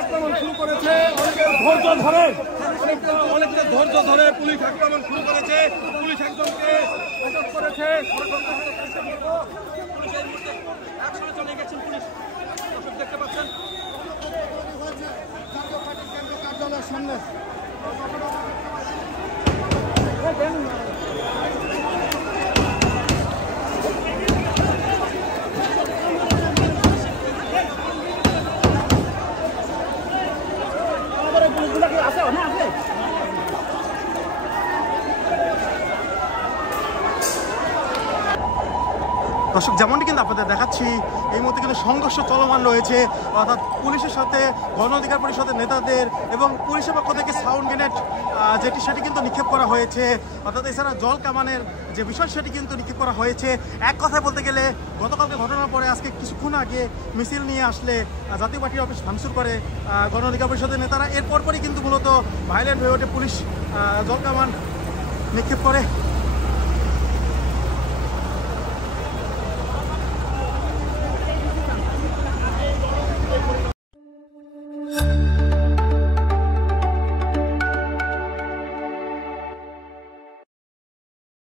আক্রমণ শুরু করেছে, অনেকটা ধৈর্য ধরে পুলিশ আক্রমণ শুরু করেছে। পুলিশ একজনকে আটক করেছে। চলে গেছেন পুলিশ, দেখতে পাচ্ছেন কার্যালয়ের সামনে। দর্শক, যেমনটি কিন্তু আপনাদের দেখাচ্ছি, এই মুহূর্তে কিন্তু সংঘর্ষ চলমান রয়েছে, অর্থাৎ পুলিশের সাথে গণ অধিকার পরিষদের নেতাদের এবং পুলিশের পক্ষ থেকে সাউন্ড গ্রেনেড সেটি কিন্তু নিক্ষেপ করা হয়েছে, অর্থাৎ এছাড়া জল কামানের যে বিষয় সেটি কিন্তু নিক্ষেপ করা হয়েছে। এক কথায় বলতে গেলে গতকালকে ঘটনার পরে আজকে কিছুক্ষণ আগে মিছিল নিয়ে আসলে জাতীয় পার্টির অফিস ভাঙচুর করে গণ অধিকার পরিষদের নেতারা। এরপরই কিন্তু মূলত ভায়োলেন্ট হয়ে ওঠে, পুলিশ জল কামান নিক্ষেপ করে।